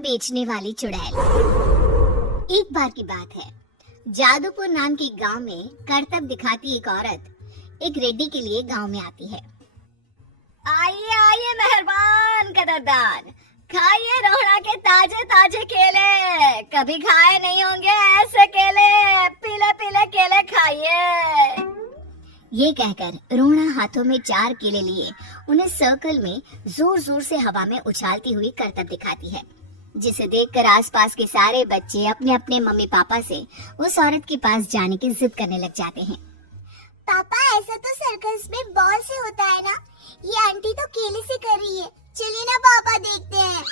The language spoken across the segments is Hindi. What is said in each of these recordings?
बेचने वाली चुड़ैल। एक बार की बात है, जादूपुर नाम के गांव में करतब दिखाती एक औरत एक रेड्डी के लिए गांव में आती है। आइए आइए मेहरबान कदरदान, खाइए रोहड़ा के ताजे ताजे केले, कभी खाए नहीं होंगे ऐसे केले, पीले पीले केले खाइए। ये कहकर रोहड़ा हाथों में 4 केले लिए उन्हें सर्कल में जोर जोर से हवा में उछालती हुई करतब दिखाती है, जिसे देखकर आसपास के सारे बच्चे अपने अपने मम्मी पापा से उस औरत के पास जाने की जिद करने लग जाते हैं। पापा ऐसा तो सर्कस में बॉल से होता है ना, ये आंटी तो केले से कर रही है, चलिए ना पापा देखते हैं।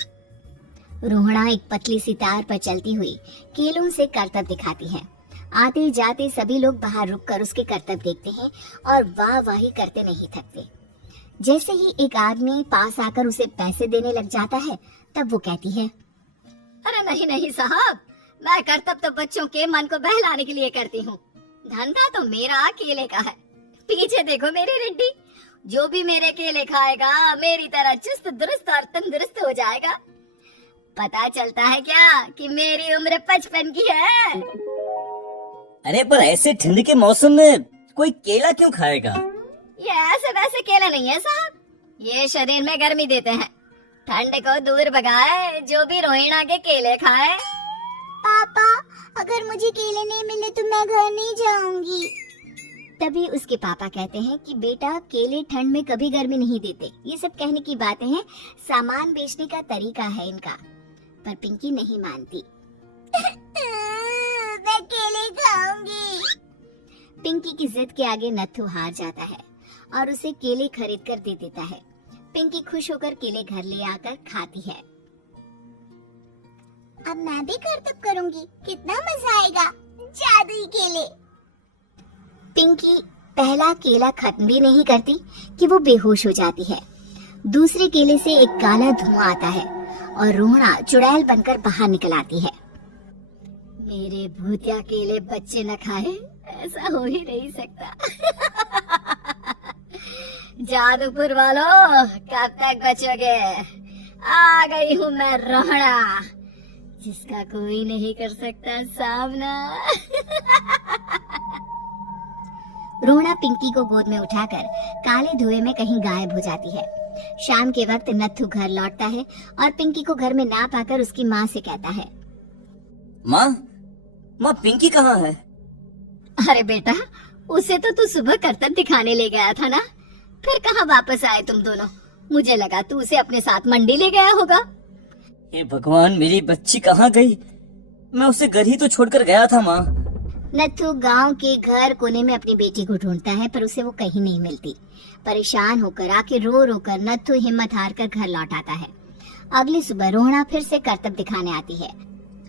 रोहड़ा एक पतली सी तार पर चलती हुई केलों से करतब दिखाती है। आते जाते सभी लोग बाहर रुककर उसके करतब देखते हैं और वाह वाही करते नहीं थकते। जैसे ही एक आदमी पास आकर उसे पैसे देने लग जाता है, तब वो कहती है, अरे नहीं नहीं साहब, मैं करतब तो बच्चों के मन को बहलाने के लिए करती हूँ, धंधा तो मेरा केले का है। पीछे देखो मेरी रिड्डी, जो भी मेरे केले खाएगा मेरी तरह चुस्त दुरुस्त और तंदुरुस्त हो जाएगा। पता चलता है क्या कि मेरी उम्र 55 की है। अरे पर ऐसे ठंड के मौसम में कोई केला क्यों खाएगा? ये ऐसे वैसे केले नहीं है साहब, ये शरीर में गर्मी देते हैं, ठंड को दूर भगाए जो भी रोहिणा के केले खाए। पापा अगर मुझे केले नहीं मिले तो मैं घर नहीं जाऊंगी। तभी उसके पापा कहते हैं कि बेटा केले ठंड में कभी गर्मी नहीं देते, ये सब कहने की बातें हैं, सामान बेचने का तरीका है इनका। पर पिंकी नहीं मानती। मैं केले खाऊंगी। पिंकी की जिद के आगे नत्थू हार जाता है और उसे केले खरीद कर दे देता है। पिंकी खुश होकर केले घर ले आकर खाती है। अब मैं भी करतब करूंगी, कितना मजा आएगा, जादुई केले। पिंकी पहला केला खत्म भी नहीं करती कि वो बेहोश हो जाती है। दूसरे केले से एक काला धुआं आता है और रोहड़ा चुड़ैल बनकर बाहर निकल आती है। मेरे भूतिया केले बच्चे न खाए, ऐसा हो ही नहीं सकता। जादूपुर वालों, कब तक बचोगे? आ गई हूँ मैं रोहड़ा, जिसका कोई नहीं कर सकता सामना। रोहड़ा पिंकी को गोद में उठाकर काले धुएं में कहीं गायब हो जाती है। शाम के वक्त नत्थू घर लौटता है और पिंकी को घर में ना पाकर उसकी माँ से कहता है, माँ पिंकी कहाँ है? अरे बेटा, उसे तो तू सुबह करतब दिखाने ले गया था ना, फिर कहाँ वापस आए तुम दोनों? मुझे लगा तू उसे अपने साथ मंडी ले गया होगा। हे भगवान, मेरी बच्ची कहाँ गई? मैं उसे घर ही तो छोड़कर गया था माँ। नत्थू गांव के घर कोने में अपनी बेटी को ढूंढता है, पर उसे वो कहीं नहीं मिलती। परेशान होकर आके रो रो कर नत्थू हिम्मत हार कर घर लौट आता है। अगली सुबह रोहड़ा फिर से करतब दिखाने आती है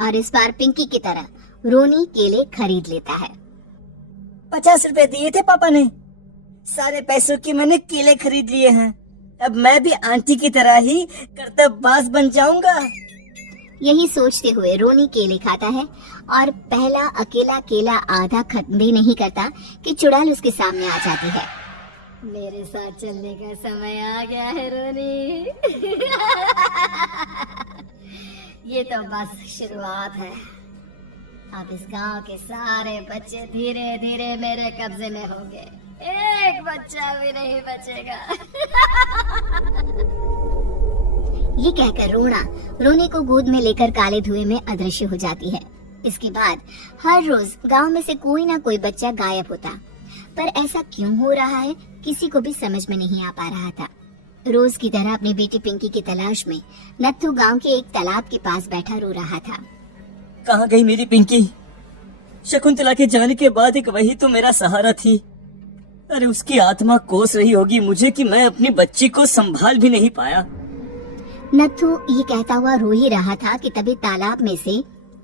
और इस बार पिंकी की तरह रोनी केले खरीद लेता है। 50 रुपए दिए थे पापा ने, सारे पैसों की मैंने केले खरीद लिए हैं। अब मैं भी आंटी की तरह ही करतबबाज बन जाऊंगा। यही सोचते हुए रोनी केले खाता है और पहला अकेला केला आधा खत्म भी नहीं करता कि चुड़ैल उसके सामने आ जाती है। मेरे साथ चलने का समय आ गया है रोनी। ये तो बस शुरुआत है, अब इस गांव के सारे बच्चे धीरे धीरे मेरे कब्जे में होंगे, एक बच्चा भी नहीं बचेगा। ये कहकर रोना रोनी को गोद में लेकर काले धुएं में अदृश्य हो जाती है। इसके बाद हर रोज गांव में से कोई ना कोई बच्चा गायब होता, पर ऐसा क्यों हो रहा है किसी को भी समझ में नहीं आ पा रहा था। रोज की तरह अपनी बेटी पिंकी की तलाश में नत्थू गांव के एक तालाब के पास बैठा रो रहा था। कहाँ गई मेरी पिंकी? शकुंतला के जाने के बाद एक वही तो मेरा सहारा थी। अरे उसकी आत्मा कोस रही होगी मुझे कि मैं अपनी बच्ची को संभाल भी नहीं पाया। नत्थू ये कहता हुआ रो ही रहा था कि तभी तालाब में से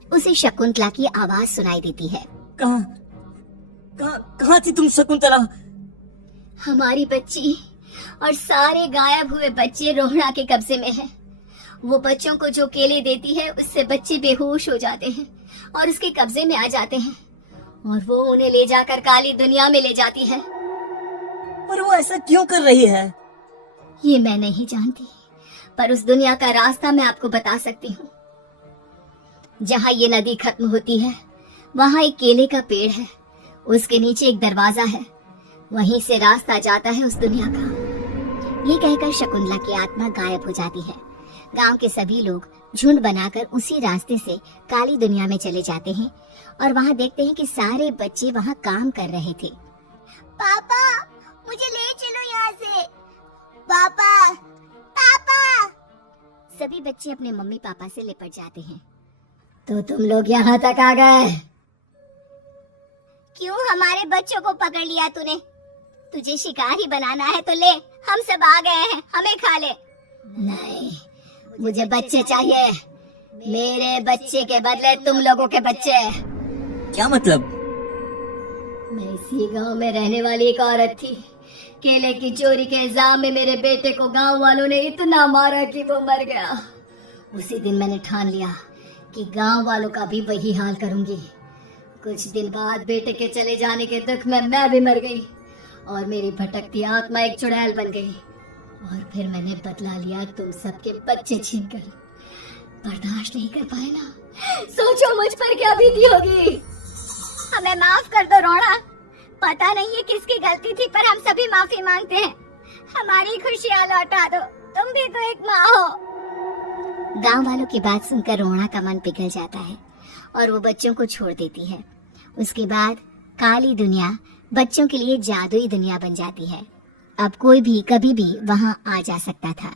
उसे शकुंतला की आवाज सुनाई देती है। कहाँ थी तुम शकुंतला? हमारी बच्ची और सारे गायब हुए बच्चे रोहड़ा के कब्जे में हैं। वो बच्चों को जो केले देती है उससे बच्चे बेहोश हो जाते हैं और उसके कब्जे में आ जाते हैं और वो उन्हें ले जाकर काली दुनिया में ले जाती है। पर वो ऐसा क्यों कर रही है? ये मैं नहीं जानती, पर उस दुनिया का रास्ता मैं आपको बता सकती हूँ। जहाँ ये नदी खत्म होती है वहाँ एक केले का पेड़ है, उसके नीचे एक दरवाजा है, वहीं से रास्ता जाता है उस दुनिया का। ये कहकर शकुंतला की आत्मा गायब हो जाती है। गांव के सभी लोग झुंड बनाकर उसी रास्ते से काली दुनिया में चले जाते हैं और वहाँ देखते हैं कि सारे बच्चे वहाँ काम कर रहे थे। पापा मुझे ले चलो यहाँ से। पापा पापा। सभी बच्चे अपने मम्मी पापा से लिपट जाते हैं। तो तुम लोग यहाँ तक आ गए? क्यों हमारे बच्चों को पकड़ लिया तूने? तुझे शिकारी बनाना है तो ले, हम सब आ गए हैं, हमें खा ले। नहीं, मुझे बच्चे चाहिए, मेरे बच्चे के बदले तुम लोगों के बच्चे। क्या मतलब? मैं इसी गांव में रहने वाली एक औरत थी। केले की चोरी के इल्जाम में मेरे बेटे को गांव वालों ने इतना मारा कि वो मर गया। उसी दिन मैंने ठान लिया कि गांव वालों का भी वही हाल करूंगी। कुछ दिन बाद बेटे के चले जाने के दुख में मैं भी मर गई और मेरी भटकती आत्मा एक चुड़ैल बन गई। और फिर मैंने बदला लिया तुम सबके बच्चे छीनकर। बर्दाश्त नहीं कर पाए ना, सोचो मुझ पर क्या बीती होगी। हमें माफ कर दो रोना, पता नहीं है किसकी गलती थी पर हम सभी माफी मांगते हैं। हमारी खुशियाँ लौटा दो, तुम भी तो एक माँ हो। गांव वालों की बात सुनकर रोना का मन पिघल जाता है और वो बच्चों को छोड़ देती है। उसके बाद काली दुनिया बच्चों के लिए जादुई दुनिया बन जाती है। अब कोई भी कभी भी वहां आ जा सकता था।